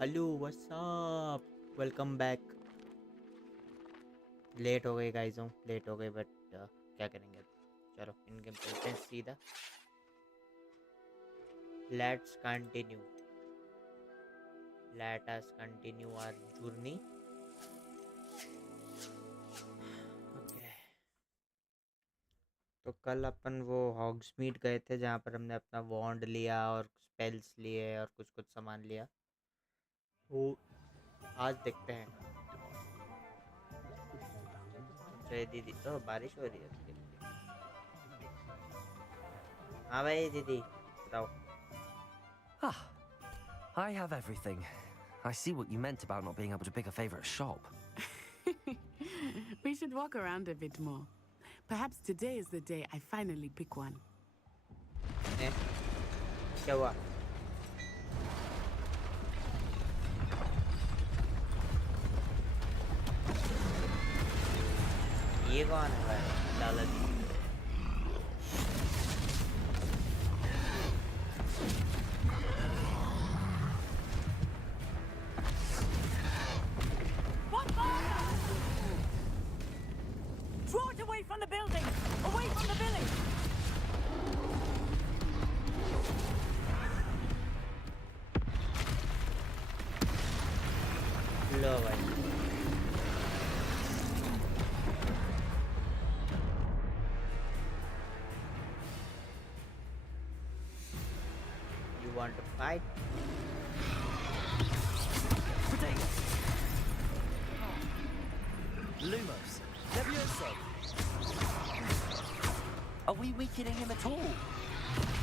Hello what's up, welcome back. Late हो गए guys, late हो गए बट क्या करेंगे। चलो इन गेम चलते हैं सीधा। Let us continue our journey. Okay, तो कल अपन वो हॉग्समीड गए थे जहाँ पर हमने अपना वॉन्ड लिया और स्पेल्स लिए और कुछ कुछ सामान लिया। वो आज देखते हैं। जय दीदी, तो बारिश हो रही है। हाँ भाई दीदी बताओ। Ah, I have everything. I see what you meant about not being able to pick a favorite shop. We should walk around a bit more. Perhaps today is the day I finally pick one. क्या हुआ? ये कौन है भाई? लाला जी। Draw it away from the building! Away from the village! लो भाई। You want to fight? Lumos, Levioso. Are we weakening him at all?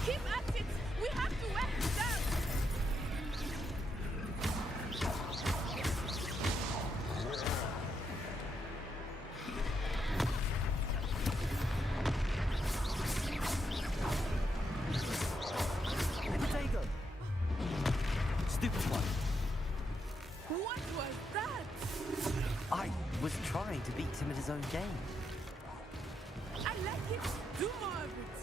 Keep at it! We have to wear him down! Stupid one. What was that? I was trying to beat him at his own game. I like it! Do more of it!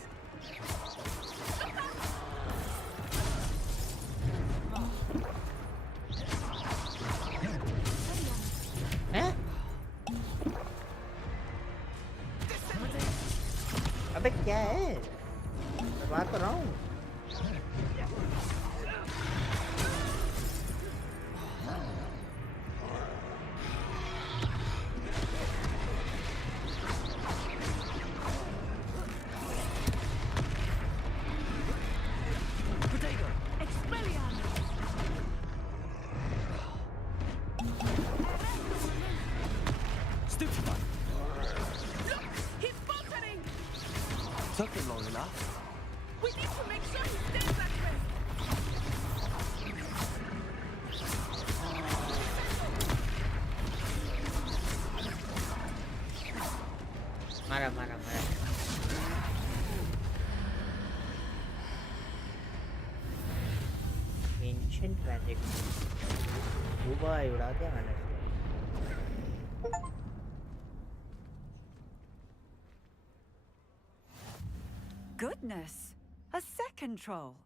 हैं? अबे क्या है? मैं बात कर रहा हूँ। stuff. We need to make sure he stays at rest. मारा मारा मारा एंशिएंट मैजिक हुआ उड़ा दिया मैंने इसको। Goodness, a second troll.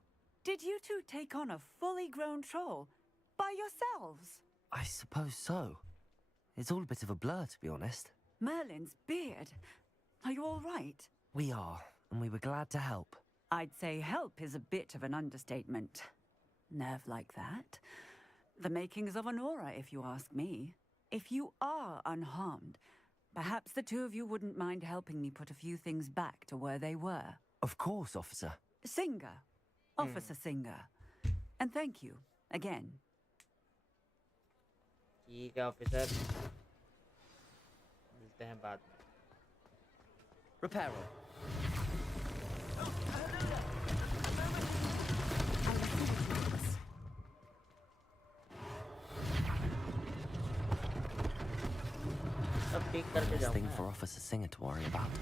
Did you two take on a fully grown troll by yourselves? I suppose so. It's all a bit of a blur, to be honest. Merlin's beard. Are you all right? We are, and we were glad to help. I'd say help is a bit of an understatement. Nerve like that. The makings of an aura, if you ask me. If you are unharmed, perhaps the two of you wouldn't mind helping me put a few things back to where they were. Of course, officer. Singer. Officer Singer. And thank you, again. ठीक है officer, मिलते हैं बाद में। Repairer. सब ठीक करके Best thing जाऊंगा। for Officer Singer to worry about.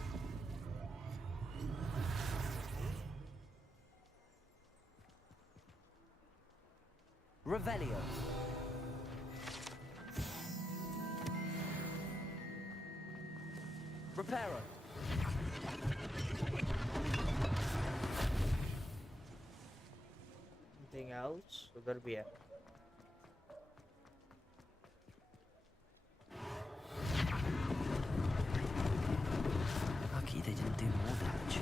Revelio. Repairer. Anything else? उधर भी है। Lucky they didn't do more damage.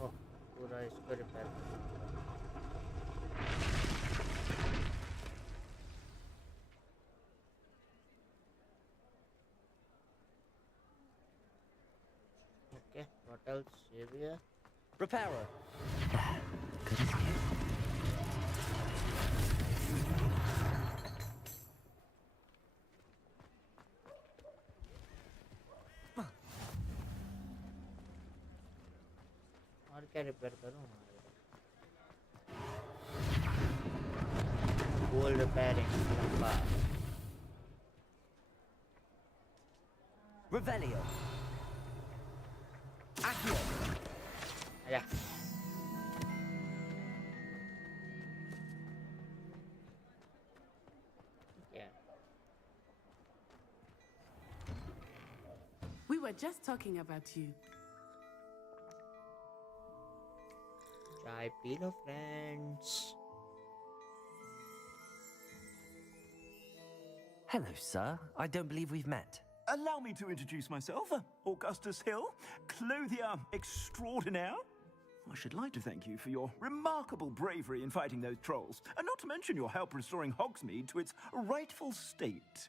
ओह, पूरा इसको रिपेयर करना। Okay, what else? ये भी है। Repairer. Good as new. और क्या रिपेयर करूँ? गोल रिपेयरिंग लंबा। Revelio. Accio. आजा। Yeah. We were just talking about you. चाय P low friends. Hello, sir. I don't believe we've met. Allow me to introduce myself, Augustus Hill, clothier extraordinaire. I should like to thank you for your remarkable bravery in fighting those trolls, and not to mention your help restoring Hogsmeade to its rightful state.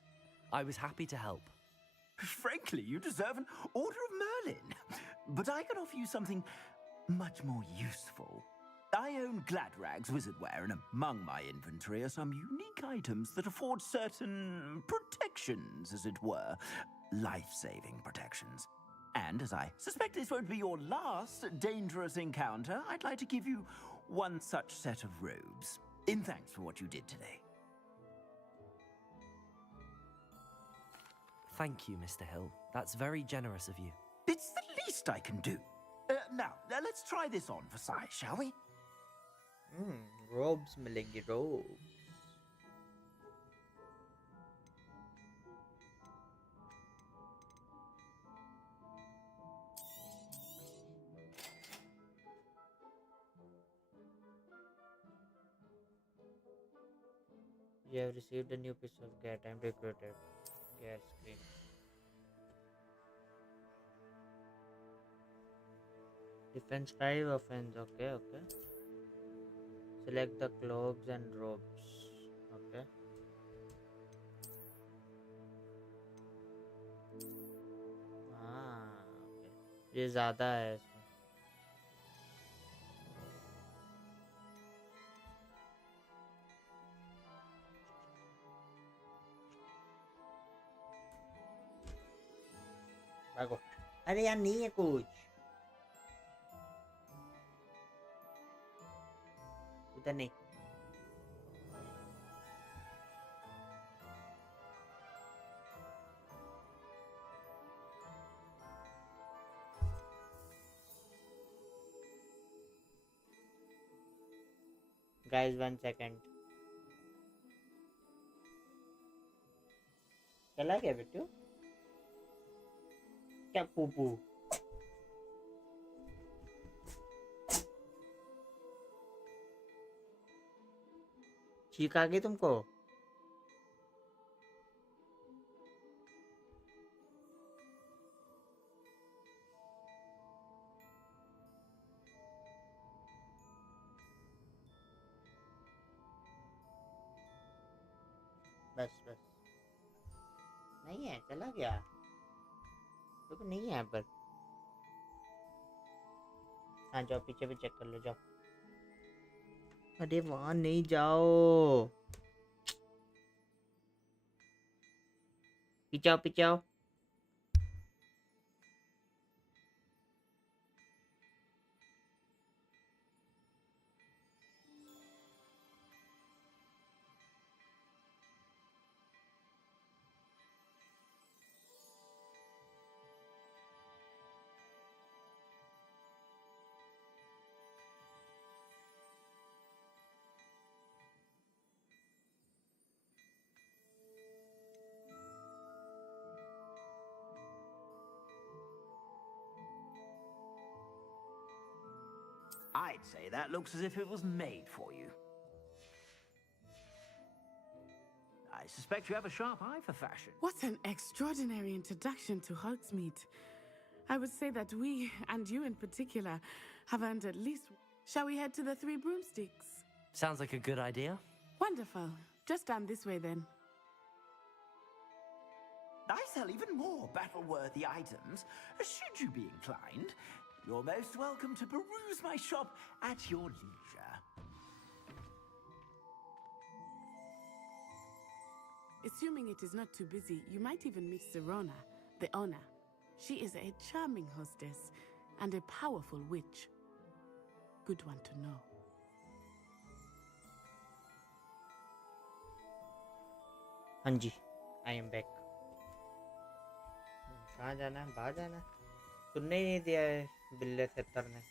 I was happy to help. Frankly, you deserve an Order of Merlin. But I can offer you something much more useful. I own Gladrag's wizardware, and among my inventory are some unique items that afford certain protections, as it were. Life-saving protections. And as I suspect this won't be your last dangerous encounter, I'd like to give you one such set of robes, in thanks for what you did today. Thank you, Mr. Hill. That's very generous of you. It's the least I can do. Now, let's try this on for size, shall we? robes मिलेंगी robes। You have received a new piece of gear. Time to equip it. Gear screen. Defense 5, offense. Okay, okay. Select the cloaks and robes. Okay. हाँ, okay. ये ज़्यादा है इसमें। भागो। अरे यार नहीं है कुछ। उधर नहीं। Guys, 1 second. चला गया बेटू? क्या पूपू? छींक आ गई तुमको? बस बस। नहीं है, चला गया। तो नहीं है यहाँ पर। हाँ जाओ, पीछे भी चेक कर लो, जाओ। अरे वहां नहीं जाओ, पीछे आओ, पीछे आओ। I'd say that looks as if it was made for you. I suspect you have a sharp eye for fashion. What an extraordinary introduction to Hogsmeade. I would say that we, and you in particular, have earned at least... Shall we head to the Three Broomsticks? Sounds like a good idea. Wonderful. Just down this way then. I sell even more battle-worthy items. Should you be inclined, you're most welcome to peruse my shop at your leisure. Assuming it is not too busy, you might even meet Sirona, the owner. She is a charming hostess and a powerful witch. Good one to know. हाँ जी, I am back. कहाँ जाना है? बाहर जाना है? सुनने ही नहीं दिया है बिल्ले सेत्तर ने।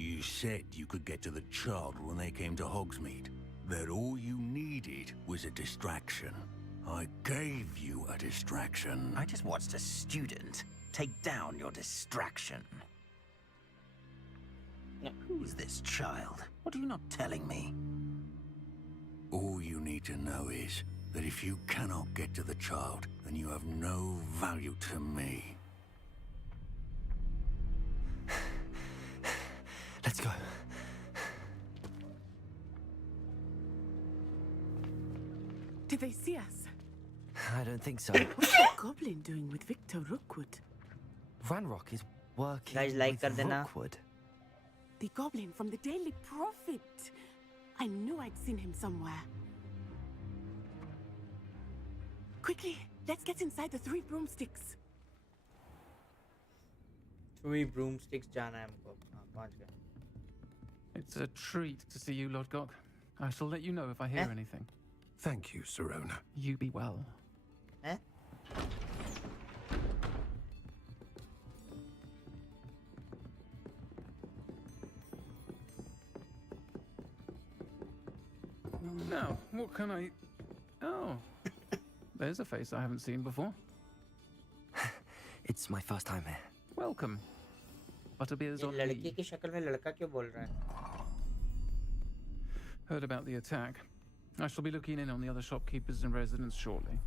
You said you could get to the child when they came to Hogsmeade. That all you needed was a distraction. I gave you a distraction. I just watched a student take down your distraction. No. Who's this child? What are you not telling me? All you need to know is that if you cannot get to the child, then you have no value to me. Let's go. Did they see us? I don't think so. What's the goblin doing with Victor Rookwood? Ranrock is working Guys, like with kar dena. Rookwood. The goblin from the Daily Prophet. I knew I'd seen him somewhere. Quickly, let's get inside the Three Broomsticks. Three Broomsticks जाना है हमको। हाँ, पहुँच गए। It's a treat to see you, Lodgok. I shall let you know if I hear anything. Thank you, Sirona. You be well. हैं? Now, what can I... Oh. There's a face I haven't seen before. It's my first time here. Welcome. Butterbeer's ये on लड़की leave. की शक्ल में लड़का क्यों बोल रहा है? Heard about the attack. I shall be looking in on the other shopkeepers and residents shortly.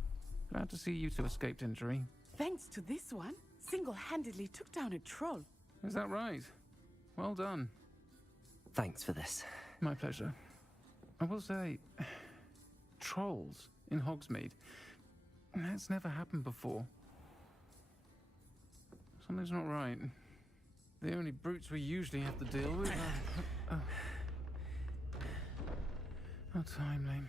Glad to see you two escaped injury. Thanks to this one, single-handedly took down a troll. Is that right? Well done. Thanks for this. My pleasure. I will say, trolls in Hogsmeade. That's never happened before. Something's not right. The only brutes we usually have to deal with are... How timely.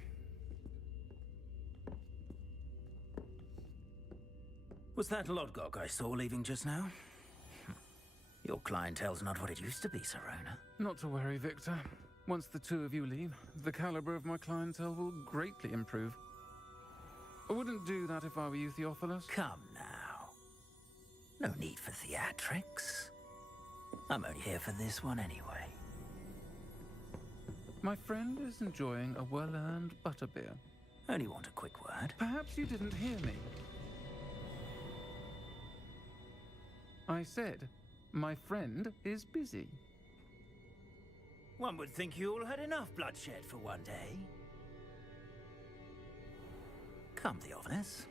Was that Lodgok I saw leaving just now? Your clientele's not what it used to be, Sirona. Not to worry, Victor. Once the two of you leave, the caliber of my clientele will greatly improve. I wouldn't do that if I were you, Theophilus. Come now. No need for theatrics. I'm only here for this one anyway. My friend is enjoying a well-earned butterbeer. Only want a quick word. Perhaps you didn't hear me. I said, my friend is busy. One would think you all had enough bloodshed for one day. Come, Theophilus.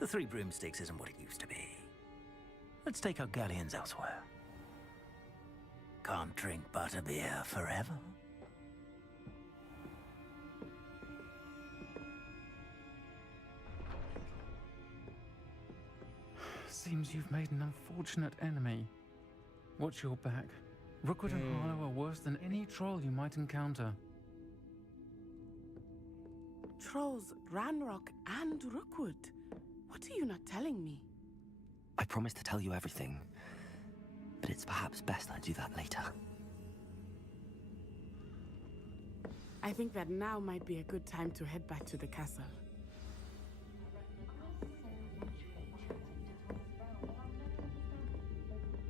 The Three Broomsticks isn't what it used to be. Let's take our galleons elsewhere. Can't drink butterbeer forever. Seems you've made an unfortunate enemy. Watch your back. Rookwood and Harlow are worse than any troll you might encounter. Trolls, Ranrock, and Rookwood. What are you not telling me? I promised to tell you everything, but it's perhaps best I do that later. I think that now might be a good time to head back to the castle.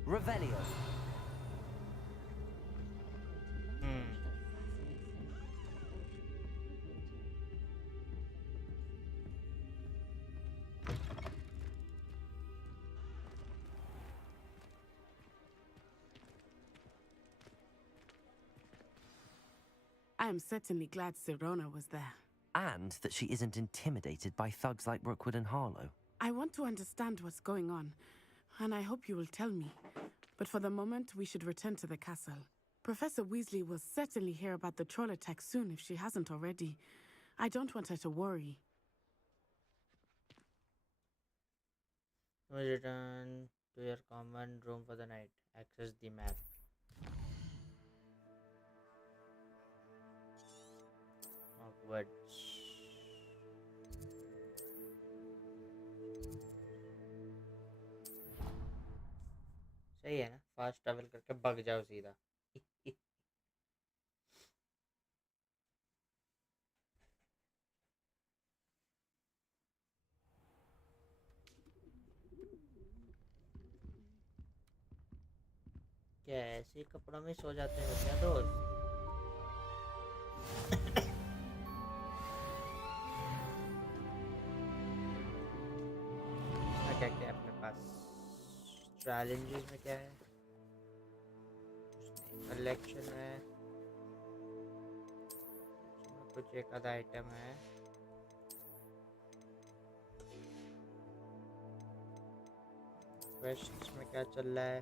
Revelio. I am certainly glad Sirona was there. And that she isn't intimidated by thugs like Rookwood and Harlow. I want to understand what's going on, and I hope you will tell me. But for the moment, we should return to the castle. Professor Weasley will certainly hear about the troll attack soon if she hasn't already. I don't want her to worry. Return to your common room for the night. Access the map. Hogwarts. सही है ना, fast travel करके भाग जाओ सीधा. क्या ऐसे कपड़ों में सो जाते हो क्या दोस्त? क्या क्या अपने पास चैलेंजेस में क्या है? कलेक्शन में कुछ एक आधा आइटम है. क्वेश्चंस में क्या चल रहा है?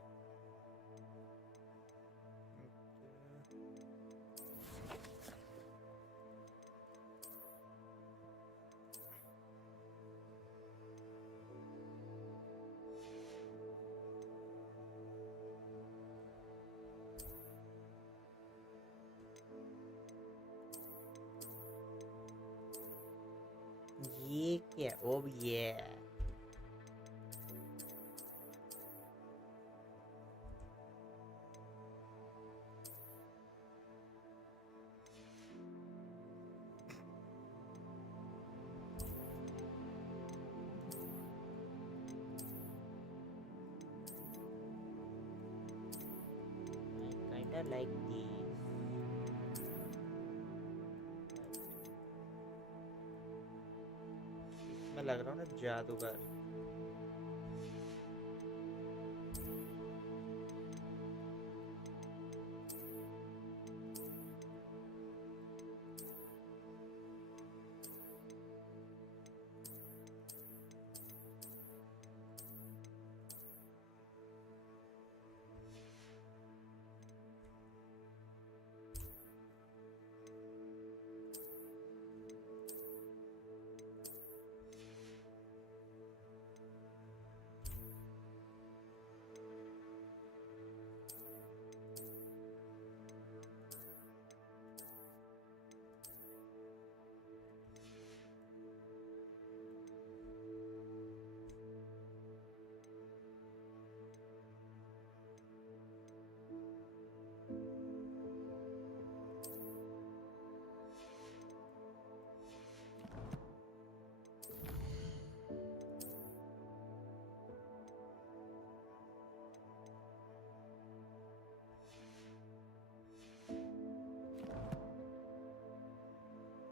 ये क्या? Oh yeah. I kinda like these. मैं लग रहा हूँ ना जादूगर.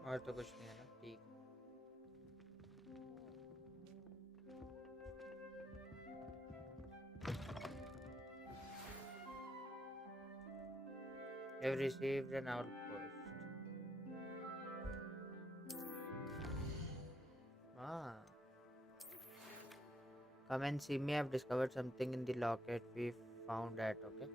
और तो कुछ नहीं है ना, ठीक। Have received an outpost. Ah. Come and see me. I've discovered something in the locket we found at, okay?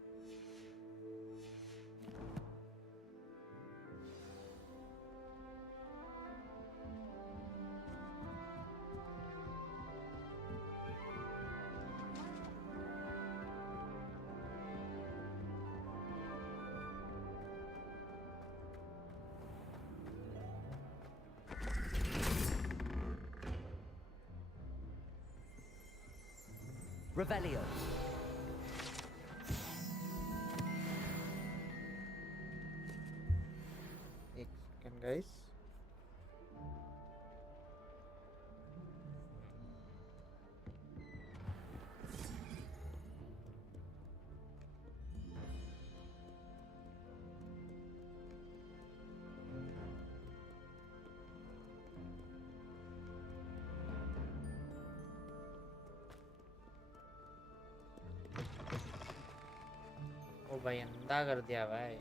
Revelio. एक second, guys. ओ भाई अंधा कर दिया भाई।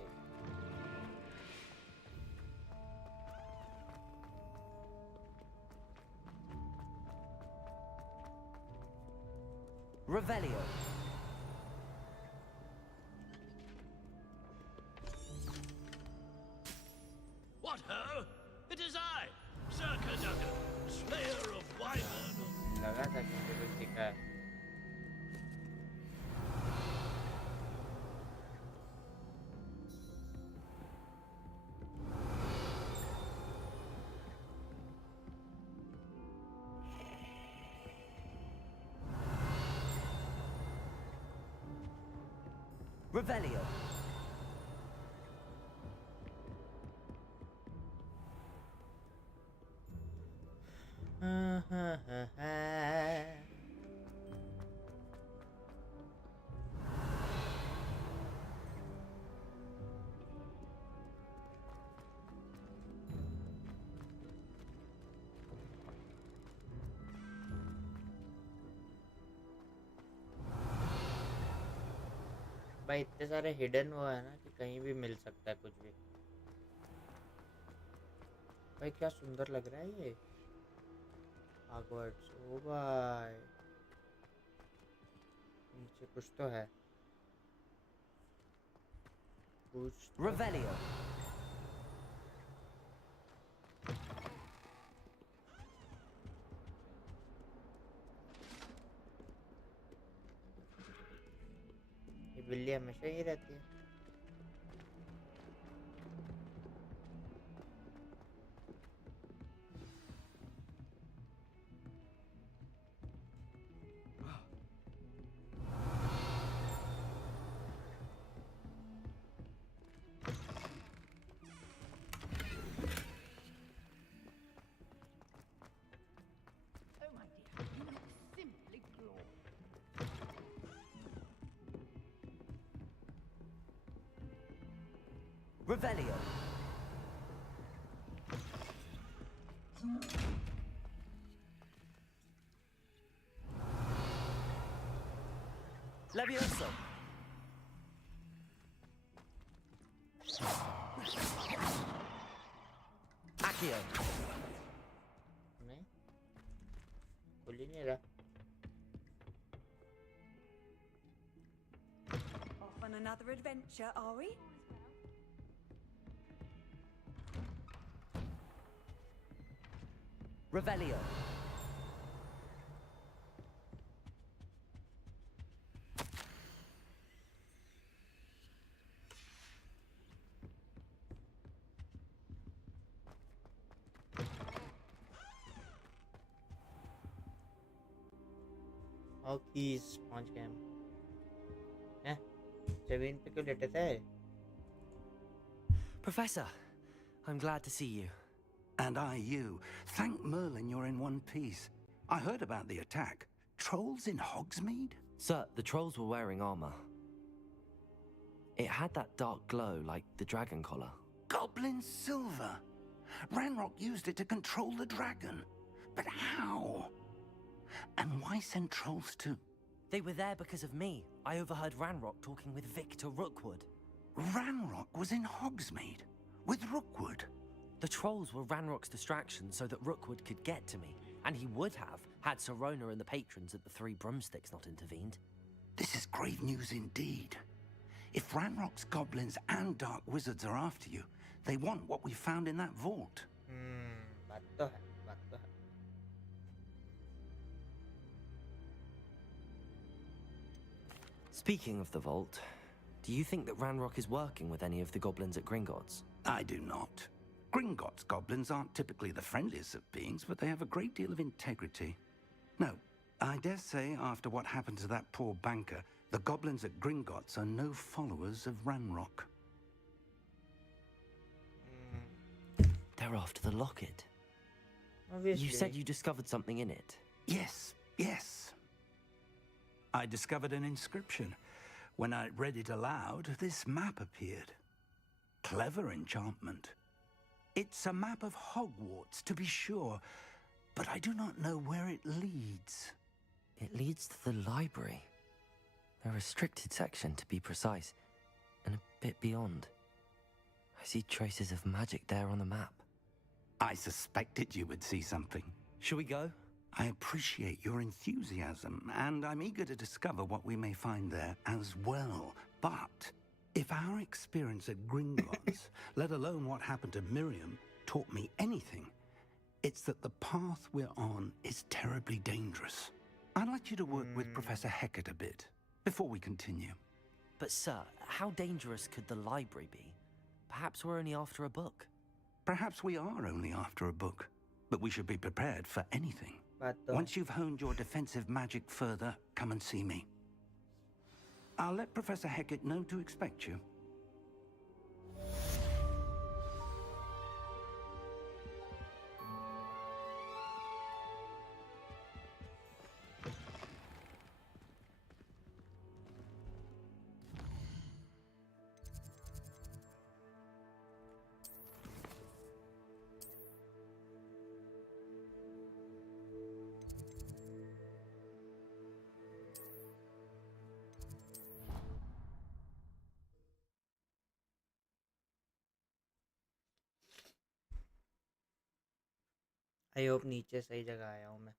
Revelio. What ho? It is I, Zerka-Duggan, Slayer of Wyvern. लगा था कि मुझे कुछ दिखा है। Revelio. भाई इतने सारे हिडन वो है ना कि कहीं भी मिल सकता है कुछ भी। भाई क्या सुंदर लग रहा है ये हॉगवर्ट्स। ओ भाई नीचे कुछ तो है, कुछ तो Revelio. ये बिल्ली हमेशा ही रहती है। Oh my dear, you look simply glorious. Revelio. Levioso. Accio. नहीं खुल ही नहीं रहा। Off on another adventure, are we? Revelio. और कीज पहुंच गए हम। हैं जमीन पे क्यों लेटे थे? Professor, I'm glad to see you. And I you. Thank Merlin you're in one piece. I heard about the attack. Trolls in Hogsmeade? Sir, the trolls were wearing armor. It had that dark glow like the dragon collar. Goblin silver. Ranrock used it to control the dragon. But how? And why send trolls to... They were there because of me. I overheard Ranrock talking with Victor Rookwood. Ranrock was in Hogsmeade with Rookwood. The trolls were Ranrock's distraction so that Rookwood could get to me. And he would have, had Sirona and the patrons at the Three Broomsticks not intervened. This is grave news indeed. If Ranrock's goblins and dark wizards are after you, they want what we found in that vault. बात तो है, बात तो है. Speaking of the vault, do you think that Ranrock is working with any of the goblins at Gringotts? I do not. Gringotts goblins aren't typically the friendliest of beings, but they have a great deal of integrity. No, I dare say after what happened to that poor banker, the goblins at Gringotts are no followers of Ranrock. They're after the locket. Obviously. You said you discovered something in it. Yes, yes. I discovered an inscription. When I read it aloud, this map appeared. Clever enchantment. It's a map of Hogwarts, to be sure, but I do not know where it leads. It leads to the library. A restricted section, to be precise, and a bit beyond. I see traces of magic there on the map. I suspected you would see something. Shall we go? I appreciate your enthusiasm, and I'm eager to discover what we may find there as well. But if our experience at Gringotts, let alone what happened to Miriam, taught me anything, it's that the path we're on is terribly dangerous. I'd like you to work with Professor Hecat a bit before we continue. But sir, how dangerous could the library be? Perhaps we're only after a book. Perhaps we are only after a book, but we should be prepared for anything. बात तो है. Once you've honed your defensive magic further, come and see me. I'll let Professor Hecat know to expect you. I hope नीचे सही जगह आया हूँ मैं.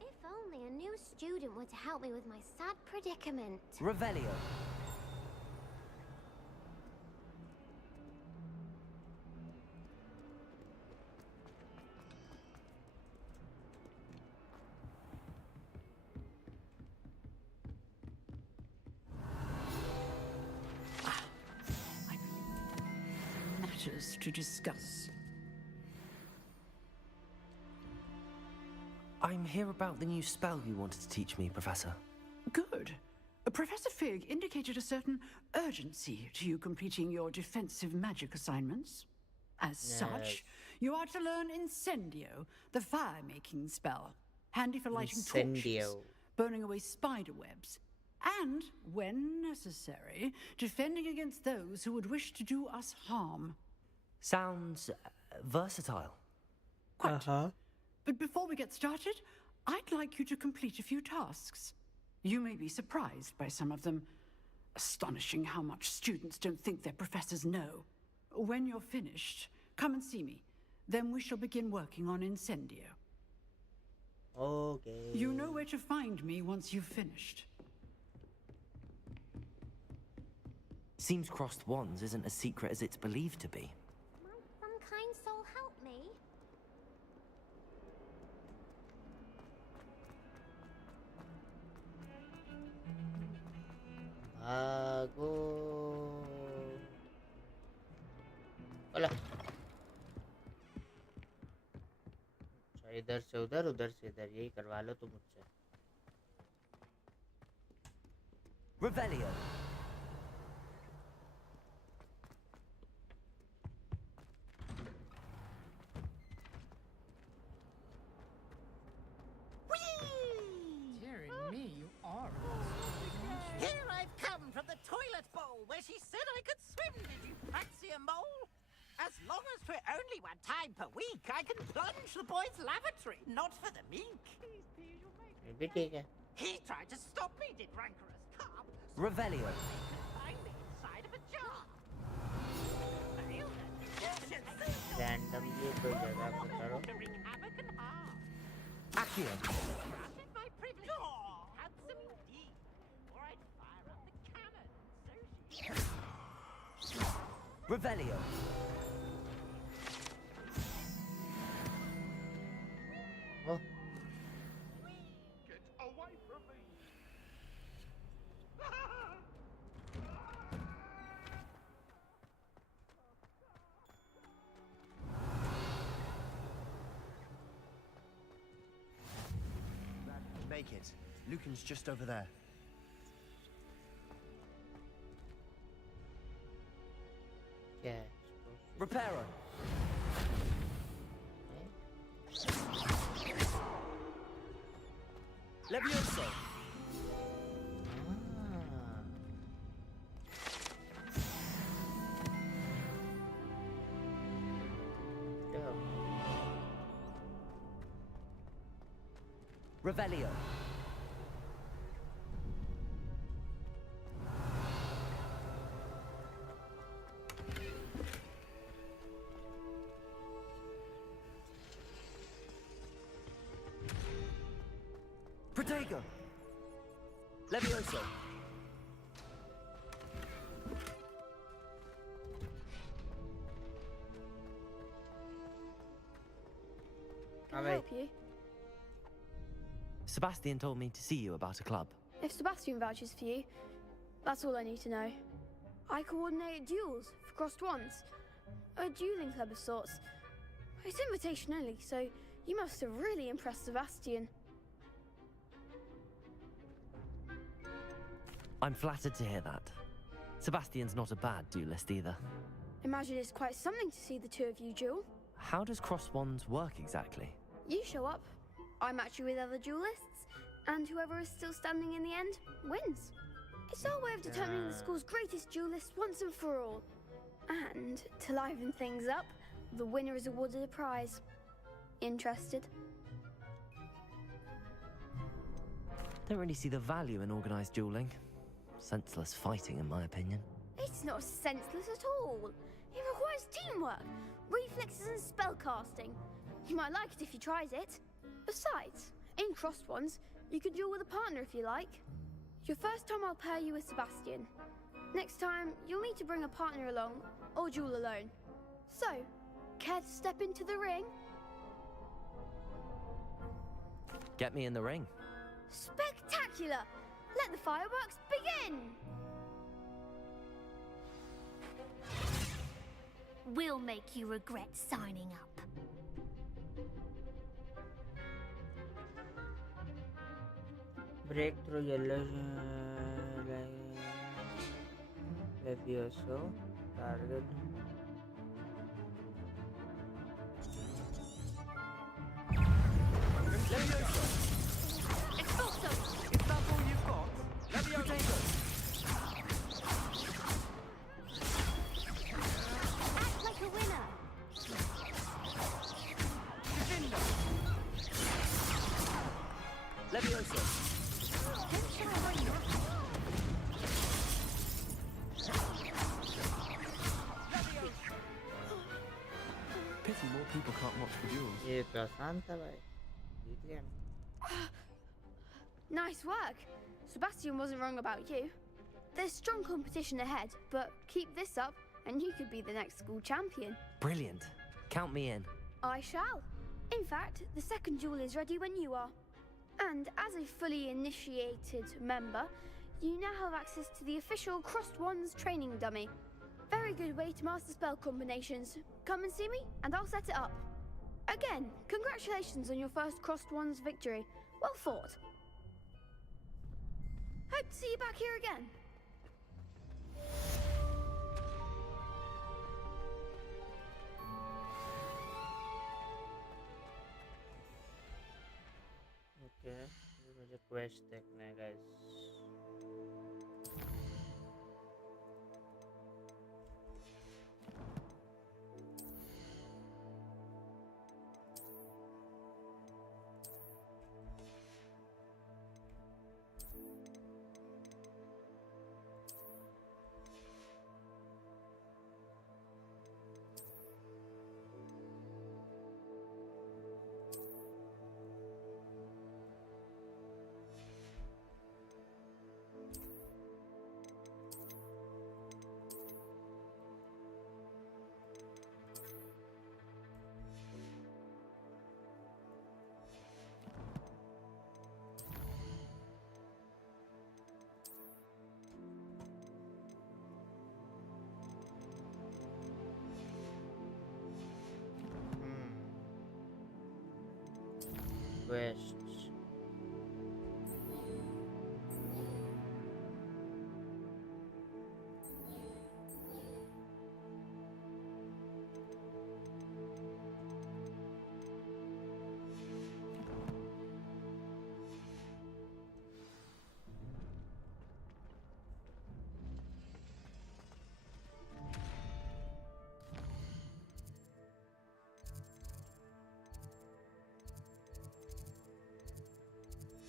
If only a new student were to help me with my sad predicament. Revelio. Matters to discuss. I'm here about the new spell you wanted to teach me, Professor. Good. Professor Fig indicated a certain urgency to you completing your defensive magic assignments. As such, you are to learn Incendio, the fire-making spell, handy for lighting torches, Incendio. burning away spider webs, and, when necessary, defending against those who would wish to do us harm. Sounds versatile. Quite. But before we get started, I'd like you to complete a few tasks. You may be surprised by some of them. Astonishing how much students don't think their professors know. When you're finished, come and see me. Then we shall begin working on Incendio. Okay. You know where to find me once you've finished. Seems crossed wands isn't as secret as it's believed to be. Might some kind soul help me? भागो. बोला. अच्छा, इधर से उधर से इधर, यही करवा लो तुम मुझसे. Revelio. long as 'twere only one time per week, I can plunge the boy's lavatory, not for the meek. ये भी ठीक है. He tried to stop me, did rancorous cop. Revelio. Find me inside of a jar. Randomly कोई जगह पे करो. To wreak havoc and harm. Accio. Granted my privilege. Handsome indeed. Or I'd fire up the cannon. So she... Revelio. Oh. Get away from me! Make it. Lucan's just over there. क्या है? Reparo. Levioso. Revelio. Protego. Levioso. Can I help you? Sebastian told me to see you about a club. If Sebastian vouches for you, that's all I need to know. I coordinate duels for crossed ones. A dueling club of sorts. It's invitation only, so you must have really impressed Sebastian. I'm flattered to hear that. Sebastian's not a bad duelist either. Imagine it's quite something to see the two of you duel. How does cross wands work exactly? You show up, I match you with other duelists, and whoever is still standing in the end wins. It's our way of determining the school's greatest duelist once and for all. And to liven things up, the winner is awarded a prize. Interested? Don't really see the value in organised dueling. Senseless fighting, in my opinion. It's not senseless at all. It requires teamwork, reflexes and spellcasting. You might like it if you tried it. Besides, in crossed ones, you can duel with a partner if you like. Your first time I'll pair you with Sebastian. Next time, you'll need to bring a partner along, or duel alone. So, care to step into the ring? Get me in the ring. Spectacular! Let the fireworks begin! We'll make you regret signing up. Breakthrough yellow Levioso target. Levioso! Expulso! Is that all you've got? Levioso! Act like a winner! Defender! Levioso! Don't show away your... Pity more people can't watch the duels. ये तो आसान था भाई. जीत गया. Nice work. Sebastian wasn't wrong about you. There's strong competition ahead, but keep this up and you could be the next school champion. Brilliant. Count me in. I shall. In fact, the second duel is ready when you are. And as a fully initiated member, you now have access to the official Crossed Wands training dummy. Very good way to master spell combinations. Come and see me, and I'll set it up. Again, congratulations on your first Crossed Wands victory. Well fought. Hope to see you back here again. Okay, मुझे quest देखना है guys. quests.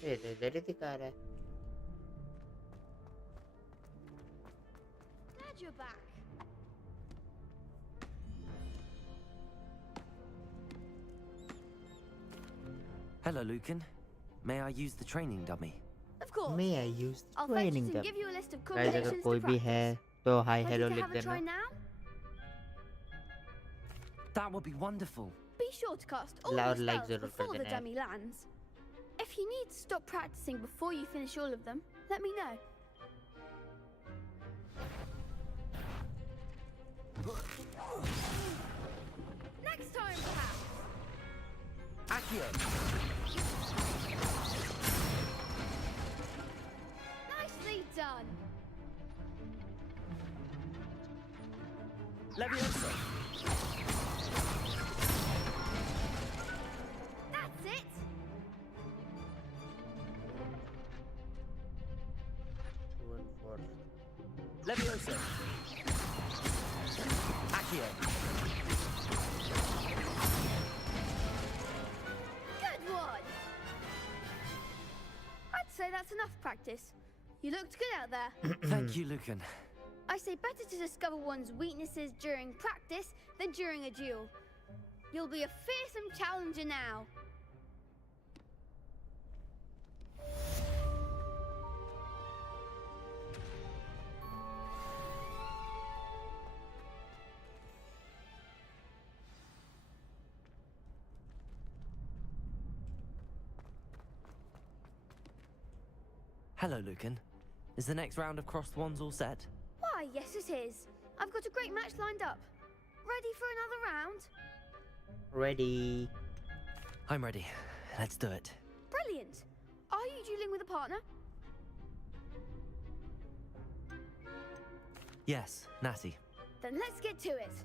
ये तो इधर ही दिखा रहा है। Glad you're back. Hello, Lucan. May I use the training dummy? Of course. May I use the I'll fetch it training and dummy? give you a list of Guys, अगर combinations कोई to भी है practice. तो hi Ready hello to लिख have a try देना। now? That would be wonderful. Be sure to cast all और your like spells जरूर कर before the देना यार। dummy lands. If you need to stop practicing before you finish all of them, let me know. Next time, perhaps. Accio! Nicely done. Leviosa! That's it. Leviosa! Accio! Good one. I'd say that's enough practice. You looked good out there. Thank you, Lucan. I say better to discover one's weaknesses during practice than during a duel. You'll be a fearsome challenger now. Hello, Lucan. Is the next round of crossed wands all set? Why, yes it is. I've got a great match lined up. Ready for another round? Ready. I'm ready. Let's do it. Brilliant. Are you dueling with a partner? Yes, Natty. Then let's get to it.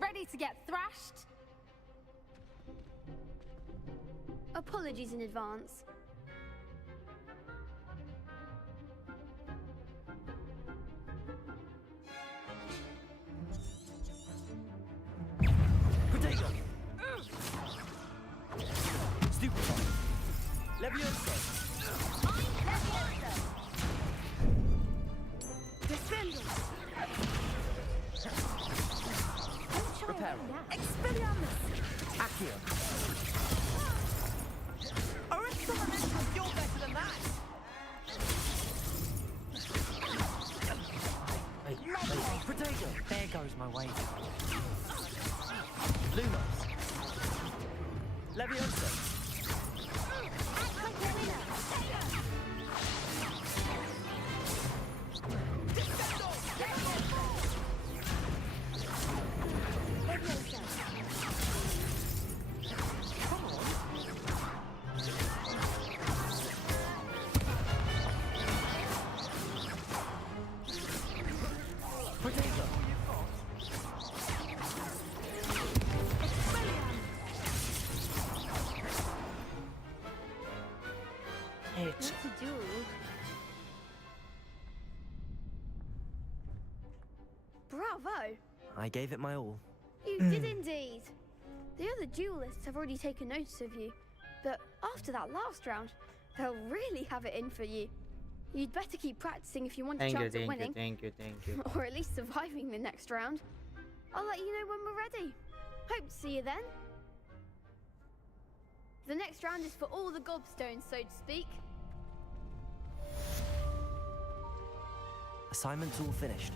Ready to get thrashed? Apologies in advance. Protego! Stupefy! Leviosa! Defenders! Reparo! Expelliarmus! Accio! You're better than that! Protego! There goes my wave. Lumos! Leviosa! What to do? Bravo! I gave it my all. You did indeed. The other duelists have already taken notice of you, but after that last round, they'll really have it in for you. You'd better keep practicing if you want a Thank you, chance at thank you, winning, thank you, thank you. or at least surviving the next round. I'll let you know when we're ready. Hope to see you then. The next round is for all the gobstones, so to speak. Assignment's all finished.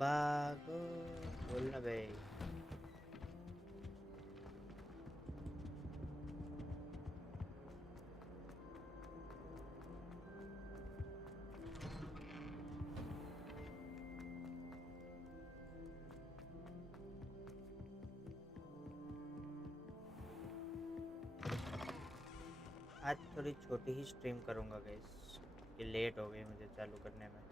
भागो बोलना बे आज थोड़ी छोटी ही stream करूँगा guys कि late हो गई मुझे चालू करने में।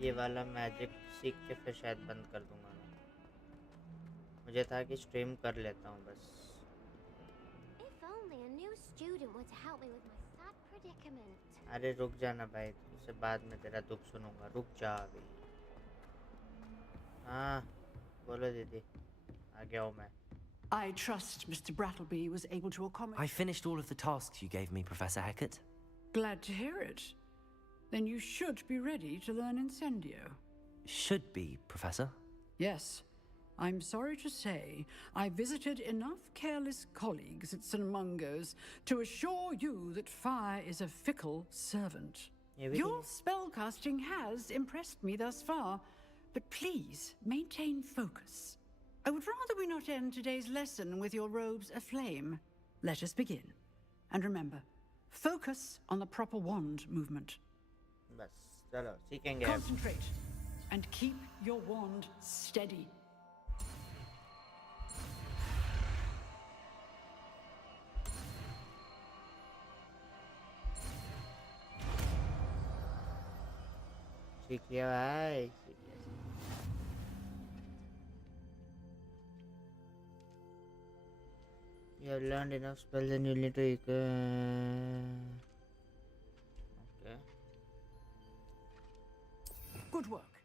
ये वाला मैजिक सीख के फिर शायद बंद कर दूंगा मैं। मुझे था कि स्ट्रीम कर लेता हूँ बस। If only a new student were to help me with my sad predicament. अरे रुक जाना भाई, उससे बाद में तेरा दुख सुनूंगा, रुक जा अभी। हाँ बोलो दीदी, आ गया हूँ मैं। I trust Mr. Brattleby was able to accommodate. I finished all of the tasks you gave me, Professor Hecat. Glad to hear it. Then you should be ready to learn Incendio. Should be, Professor. Yes. I'm sorry to say, I visited enough careless colleagues at St. Mungo's to assure you that fire is a fickle servant. Your spellcasting has impressed me thus far, but please maintain focus. I would rather we not end today's lesson with your robes aflame. Let us begin. And remember, focus on the proper wand movement. बस चलो सीखेंगे। Concentrate and keep your wand steady. सीख लिया भाई, सीख लिया। You have learned enough spells and you need to okay. Good work.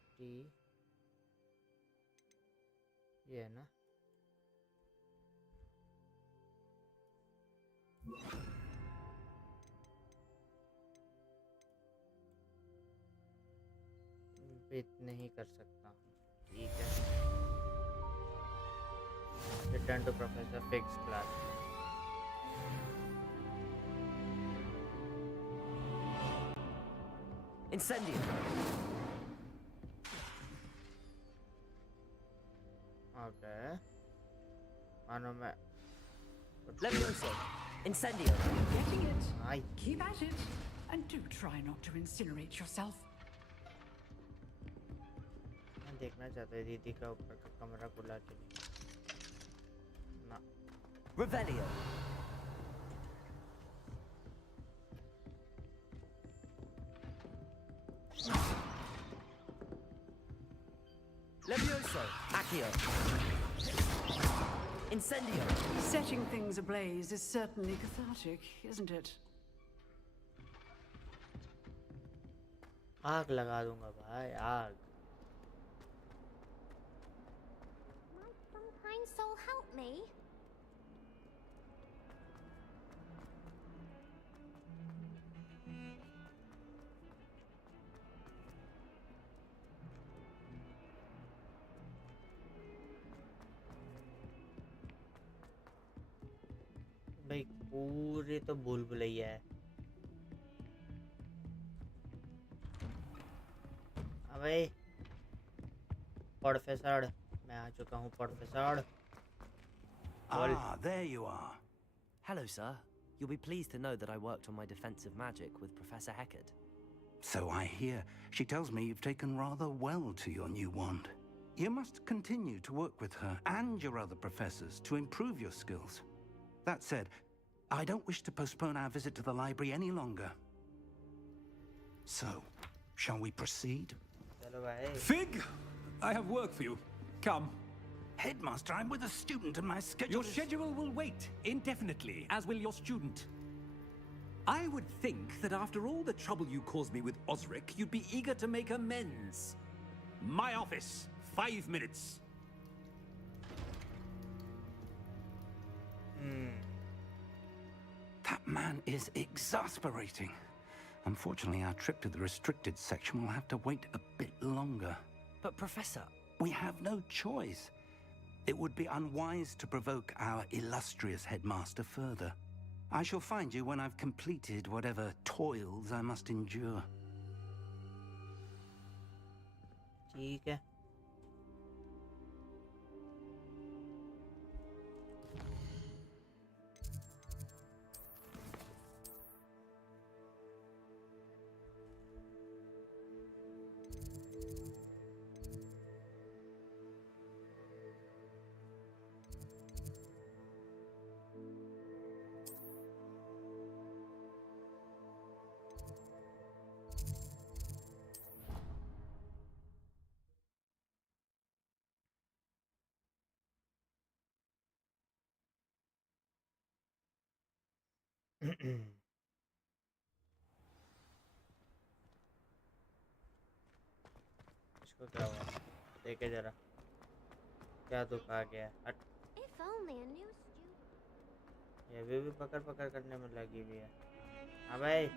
ये है ना? रिपीट नहीं कर सकता, ठीक है। Return to Professor Fig's class. Incendio. Okay. Ano मैं? Levioso. Incendio. Getting it. Aye. Keep at it. And do try not to incinerate yourself. मैं देखना चाहता हूँ दीदी का ऊपर का कमरा खुला कि नहीं। ना। Revelio. Levioso. Accio. Incendio. Setting things ablaze is certainly cathartic, isn't it? आग लगा दूंगा भाई, आग। Might some kind soul help me? भाई पूरे तो भूल भुलैया है। अबे प्रोफेसर, मैं आ चुका हूँ professor. Ah, there you are. Hello, sir. You'll be pleased to know that I worked on my defensive magic with Professor Hecat. So I hear. She tells me you've taken rather well to your new wand. You must continue to work with her and your other professors to improve your skills. That said, I don't wish to postpone our visit to the library any longer. So, shall we proceed? चलो भाई। Fig, I have work for you. Come. Headmaster, I'm with a student and my schedule Your schedule will wait indefinitely, as will your student. I would think that after all the trouble you caused me with Osric, you'd be eager to make amends. My office, 5 minutes. That man is exasperating. Unfortunately, our trip to the restricted section will have to wait a bit longer. But Professor... We have no choice. It would be unwise to provoke our illustrious headmaster further. I shall find you when I've completed whatever toils I must endure. ठीक है। इसको क्या हुआ? देखे जरा, क्या दुख आ गया? हट। If only a new student. ये भी पकड़ पकड़ करने में लगी हुई है। हाँ भाई,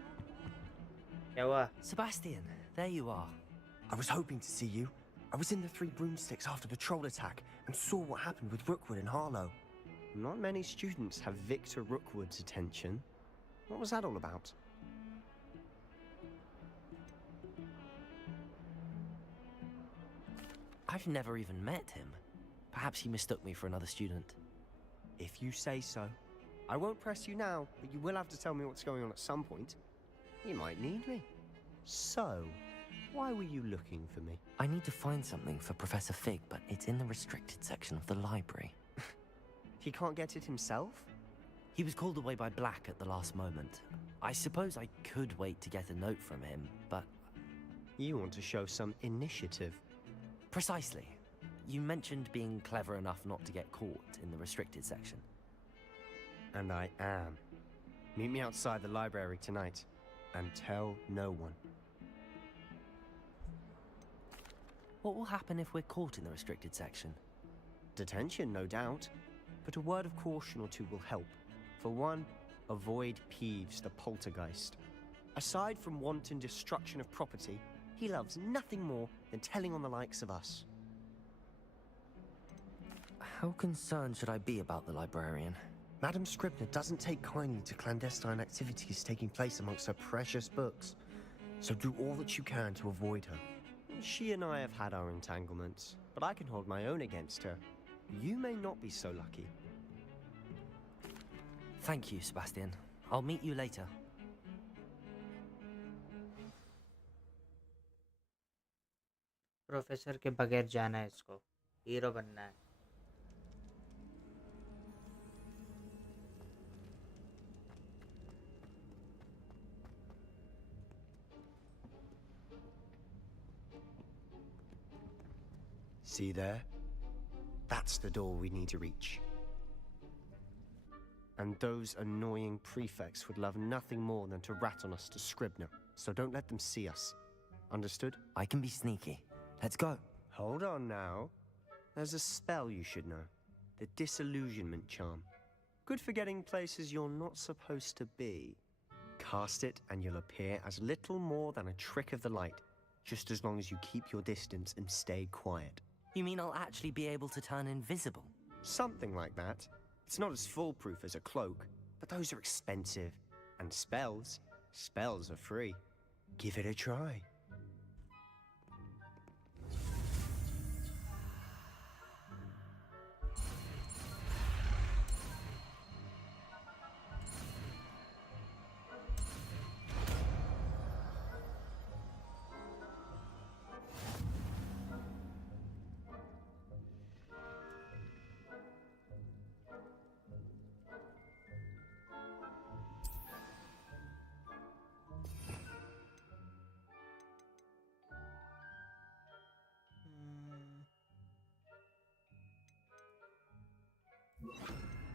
क्या हुआ? Sebastian, there you are. I was hoping to see you. I was in the Three Broomsticks after the troll attack and saw what happened with Rookwood and Harlow. Not many students have Victor Rookwood's attention. What was that all about? I've never even met him. Perhaps he mistook me for another student. If you say so. I won't press you now, but you will have to tell me what's going on at some point. You might need me. So, why were you looking for me? I need to find something for Professor Fig, but it's in the restricted section of the library. He can't get it himself? He was called away by Black at the last moment. I suppose I could wait to get a note from him, but... You want to show some initiative. Precisely. You mentioned being clever enough not to get caught in the restricted section. And I am. Meet me outside the library tonight, and tell no one. What will happen if we're caught in the restricted section? Detention, no doubt. But a word of caution or two will help. For one, avoid Peeves the poltergeist. Aside from wanton destruction of property, he loves nothing more than telling on the likes of us. How concerned should I be about the librarian? Madam Scribner doesn't take kindly to clandestine activities taking place amongst her precious books. So do all that you can to avoid her. She and I have had our entanglements, but I can hold my own against her. You may not be so lucky. Thank you, Sebastian. I'll meet you later. Professor के बगैर जाना है इसको, hero बनना है। See there? That's the door we need to reach. And those annoying prefects would love nothing more than to rat on us to Scribner, so don't let them see us. Understood? I can be sneaky. Let's go. Hold on now. There's a spell you should know. The Disillusionment Charm. Good for getting places you're not supposed to be. Cast it and you'll appear as little more than a trick of the light, just as long as you keep your distance and stay quiet. You mean I'll actually be able to turn invisible? Something like that. It's not as foolproof as a cloak, but those are expensive. And spells are free. Give it a try.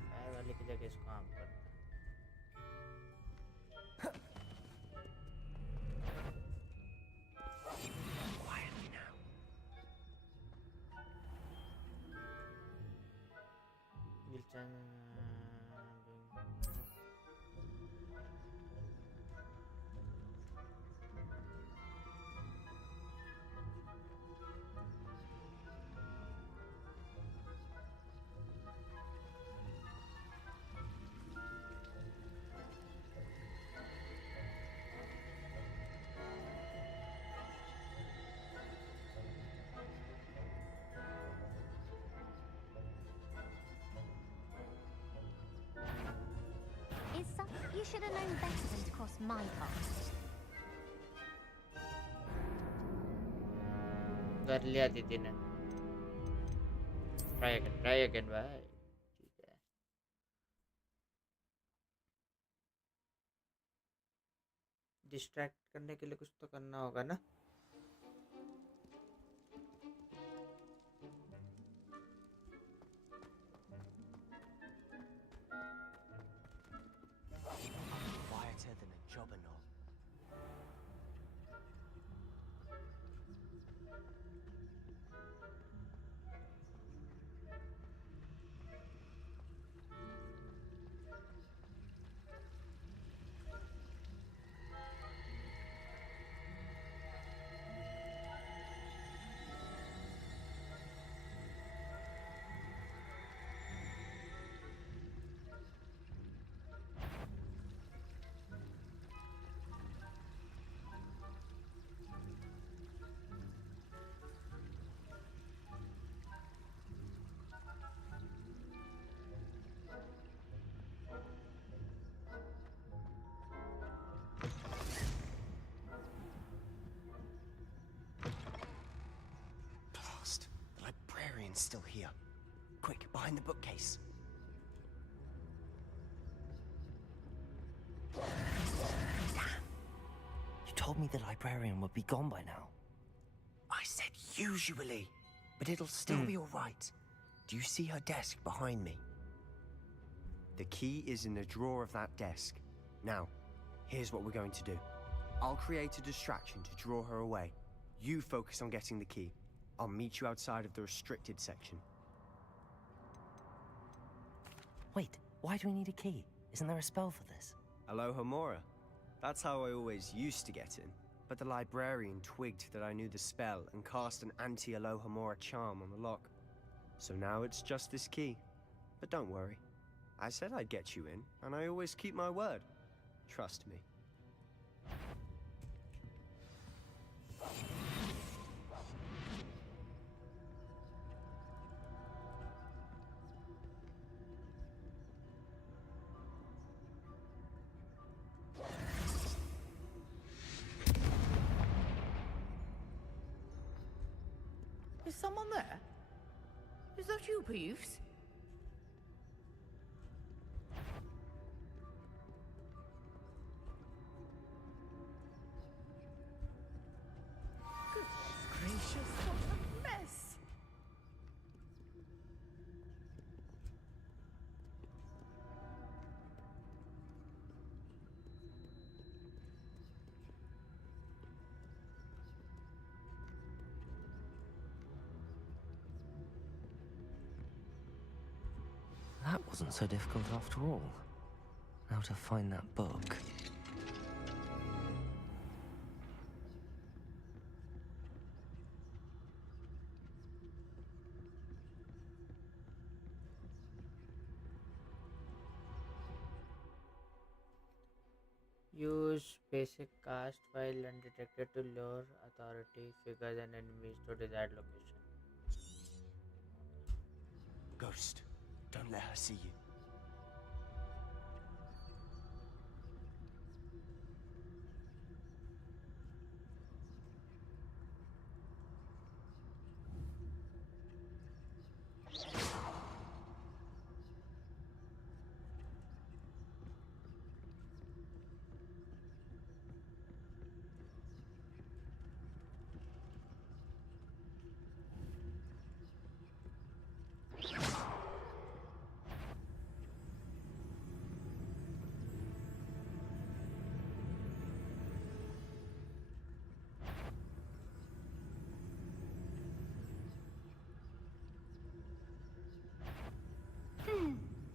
Fire वाले की जगह इसको आम करना है। Quietly now. should have known better than to cross my path. कर लिया दीदी ने. Try again भाई. ठीक है. Distract करने के लिए कुछ तो करना होगा ना. Quieter than a jobberknoll. The librarian's still here. Quick, behind the bookcase. Damn. You told me the librarian would be gone by now. I said usually, but it'll still be all right. Do you see her desk behind me? The key is in the drawer of that desk. Now, here's what we're going to do. I'll create a distraction to draw her away. You focus on getting the key. I'll meet you outside of the restricted section. Wait, why do we need a key? Isn't there a spell for this? Alohomora. That's how I always used to get in. But the librarian twigged that I knew the spell and cast an anti-Alohomora charm on the lock. So now it's just this key. But don't worry. I said I'd get you in, and I always keep my word. Trust me. Is someone there? Is that you, Peeves? Goodness gracious, what a mess! That wasn't so difficult after all. Now to find that book. Use basic cast while undetected to lure authority figures and enemies to desired location. Ghost, don't let her see you.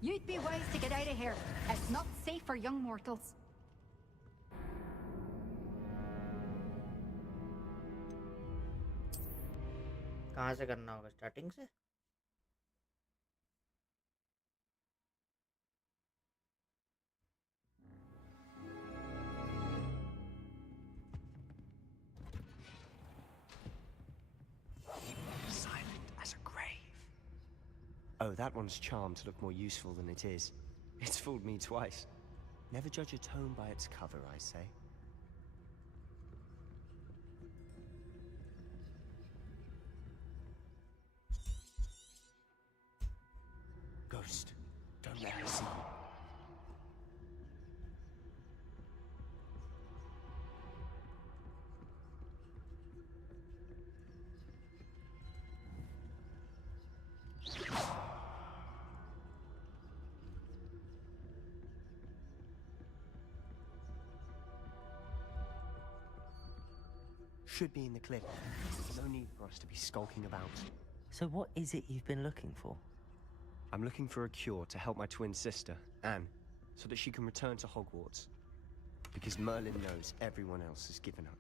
You'd be wise to get out of here. It's not safe for young mortals. कहाँ से करना होगा? Starting से? Silent as a grave. Oh, that one's charmed to look more useful than it is. It's fooled me twice. Never judge a tome by its cover, I say. Ghost, don't let her see you. Should be in the clip. No need for us to be skulking about. So what is it you've been looking for? I'm looking for a cure to help my twin sister, Anne, so that she can return to Hogwarts. Because Merlin knows everyone else has given up.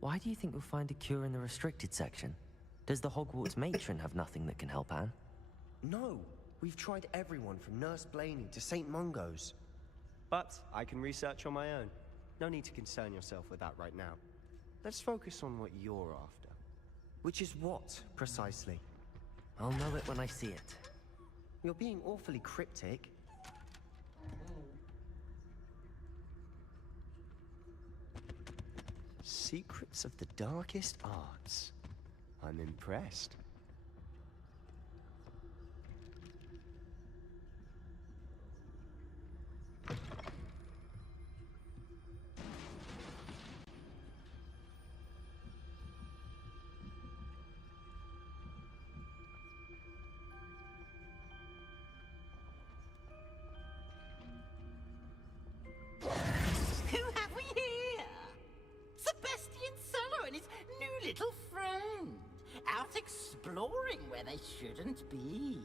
Why do you think you'll find a cure in the restricted section? Does the Hogwarts matron have nothing that can help Anne? No! We've tried everyone from Nurse Blaney to St. Mungo's. But I can research on my own. No need to concern yourself with that right now. Let's focus on what you're after. Which is what, precisely? I'll know it when I see it. You're being awfully cryptic. Secrets of the darkest arts. I'm impressed. Who have we here? Sebastian Solo and his new little friend. Out exploring where they shouldn't be.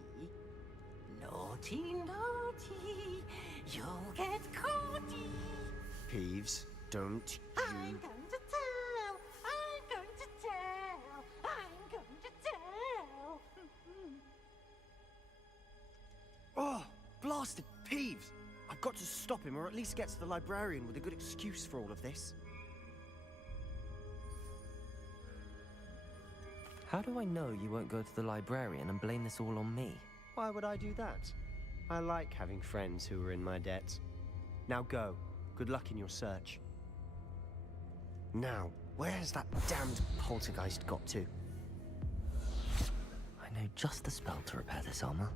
Naughty, naughty. You'll get caughty. Peeves, don't you... I'm going to tell. I'm going to tell. I'm going to tell. Oh, blasted Peeves! I've got to stop him, or at least get to the librarian with a good excuse for all of this. How do I know you won't go to the librarian and blame this all on me? Why would I do that? I like having friends who are in my debt. Now go. Good luck in your search. Now, where's that damned poltergeist got to? I know just the spell to repair this armor.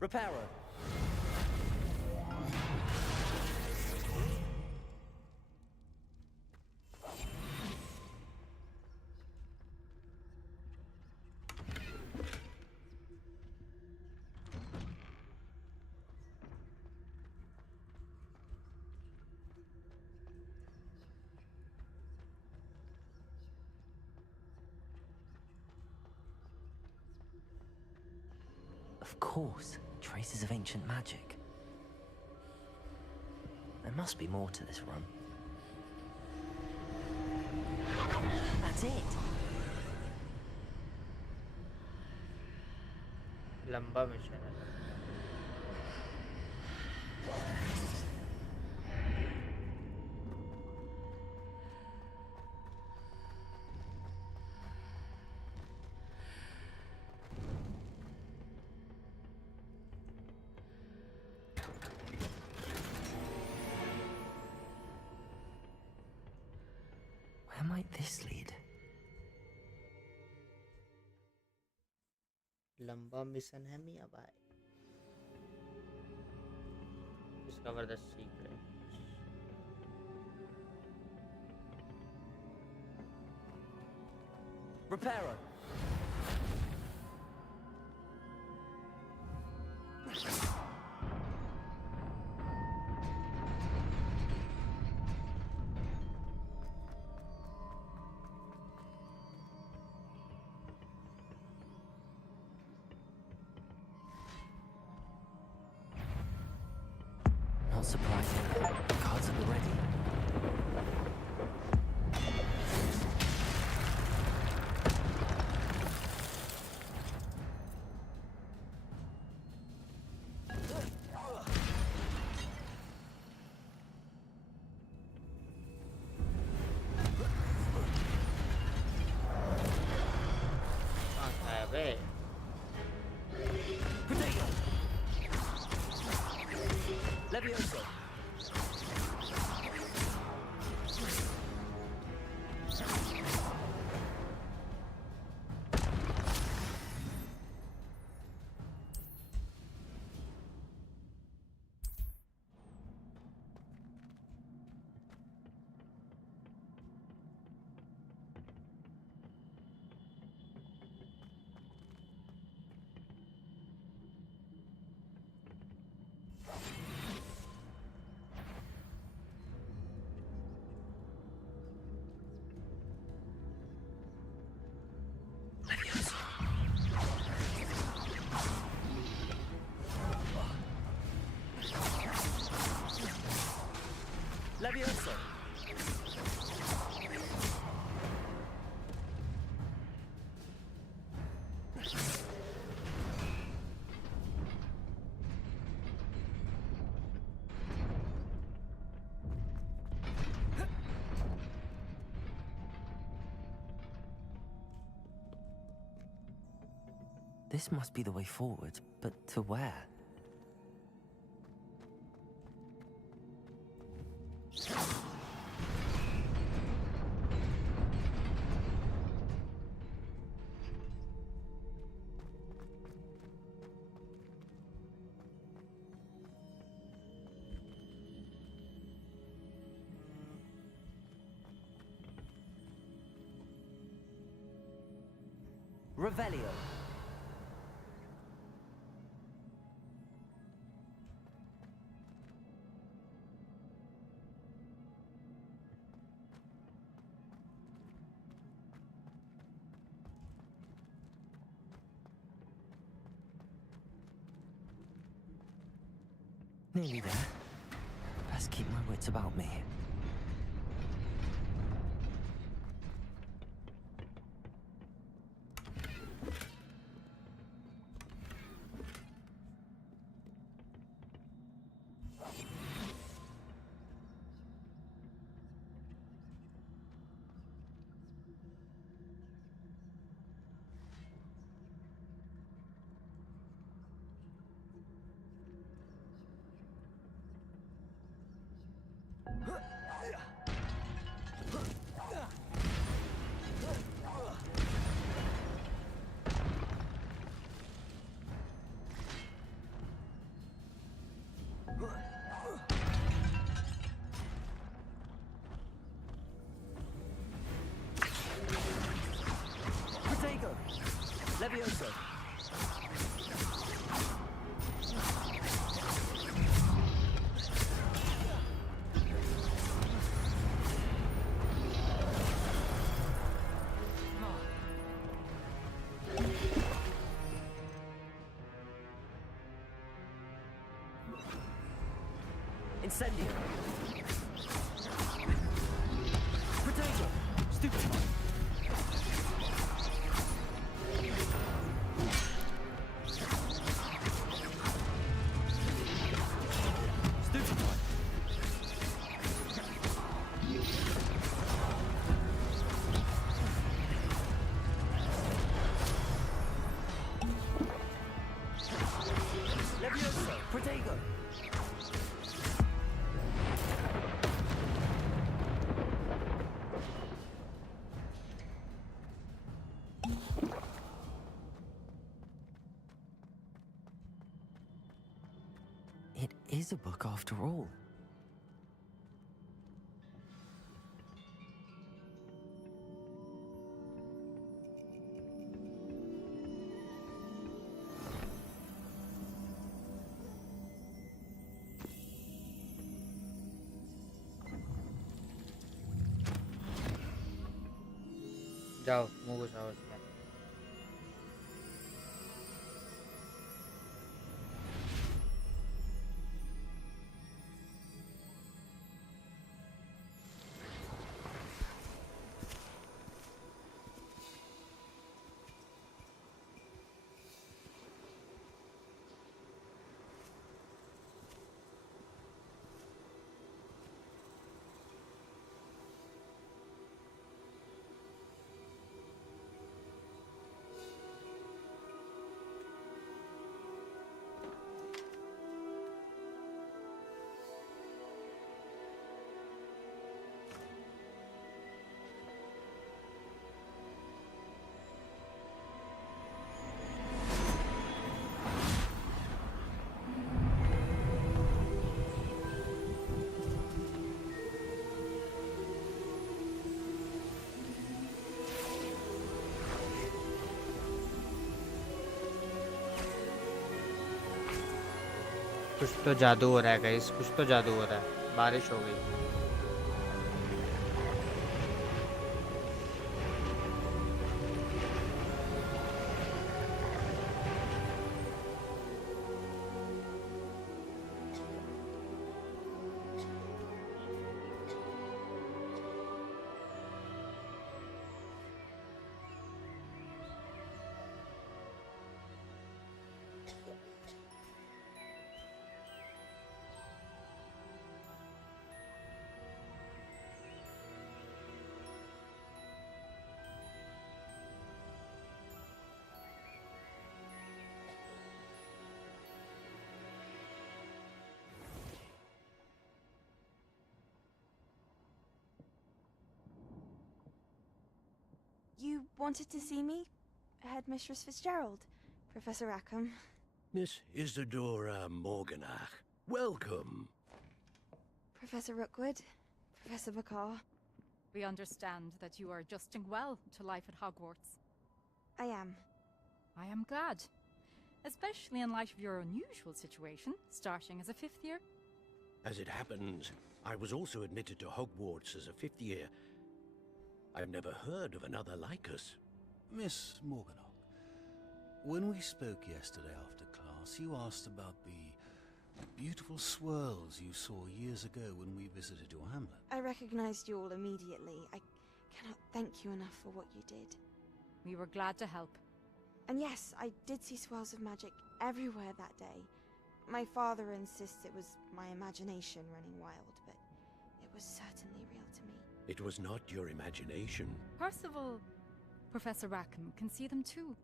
Repairer. Of course, traces of ancient magic. There must be more to this run. That's it! लंबा mission है. Where might this lead? लंबा mission है मियां भाई. Discover the secret. Repairer. Not surprising. Cards at the ready. अबे Levioso. Levioso. This must be the way forward, but to where? Revelio. Nearly there. Best keep my wits about me. Levioso. Incendio. Protego. Stupid. Levioso. Protego. It is a book after all. जाओ move जाओ उसमें कुछ तो जादू हो रहा है guys, कुछ तो जादू हो रहा है। बारिश हो गई। You wanted to see me? Headmistress Fitzgerald, Professor Rackham. Miss Isadora Morganach, welcome. Professor Rookwood, Professor Bakar. We understand that you are adjusting well to life at Hogwarts. I am. I am glad. Especially in light of your unusual situation, starting as a 5th year. As it happens, I was also admitted to Hogwarts as a 5th year. I've never heard of another like us. Miss Morganach, when we spoke yesterday after class, you asked about the beautiful swirls you saw years ago when we visited your hamlet. I recognized you all immediately. I cannot thank you enough for what you did. We were glad to help. And yes, I did see swirls of magic everywhere that day. My father insists it was my imagination running wild, but it was certainly real to me. It was not your imagination. Percival, Professor Rackham can see them too.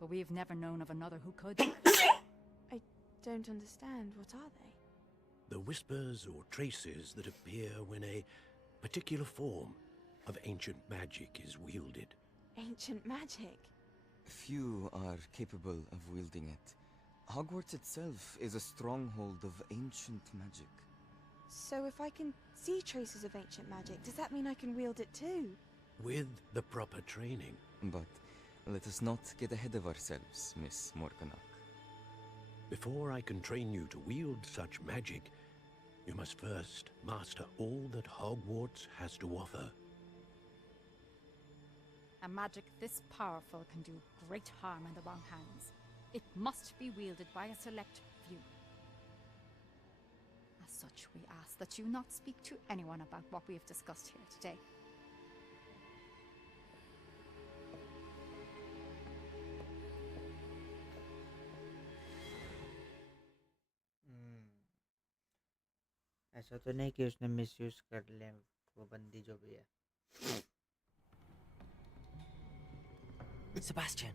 But we have never known of another who could. I don't understand. What are they? The whispers or traces that appear when a particular form of ancient magic is wielded. Ancient magic? Few are capable of wielding it. Hogwarts itself is a stronghold of ancient magic. So if I can see traces of ancient magic, does that mean I can wield it too? With the proper training. But let us not get ahead of ourselves, Miss Morganach. Before I can train you to wield such magic, you must first master all that Hogwarts has to offer. A magic this powerful can do great harm in the wrong hands. It must be wielded by a select few. As such, we ask that you not speak to anyone about what we have discussed here today. ऐसा तो नहीं कि उसने misuse कर ले वो बंदी जो भी है। Sebastian.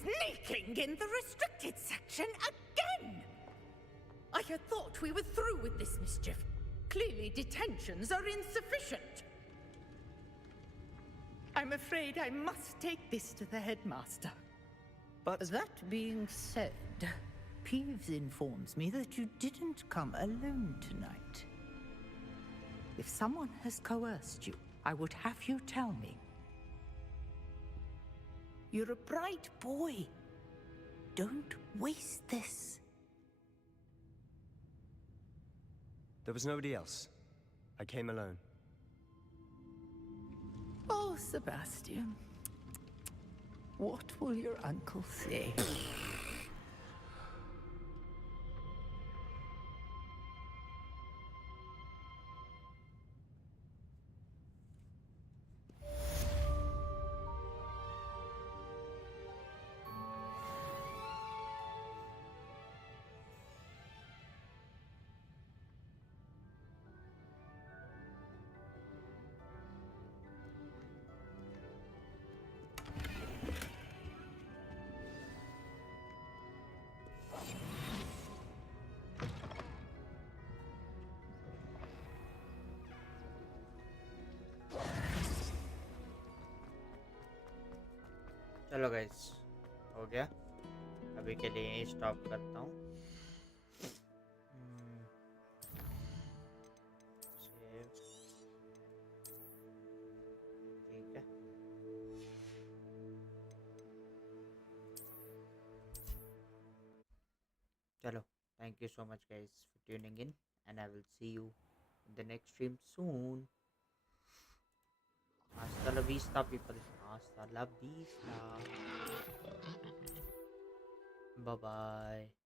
Sneaking in the restricted section again! I had thought we were through with this mischief. Clearly detentions are insufficient. I'm afraid I must take this to the headmaster. But that being said, Peeves informs me that you didn't come alone tonight. If someone has coerced you, I would have you tell me. You're a bright boy. Don't waste this. There was nobody else. I came alone. Oh, Sebastian. What will your uncle say? चलो guys, हो गया। अभी के लिए यहीं stop करता हूँ। ठीक है। चलो, thank you so much guys for tuning in, and I will see you in the next stream soon. Hasta la vista, people. Hasta la vista. Bye bye.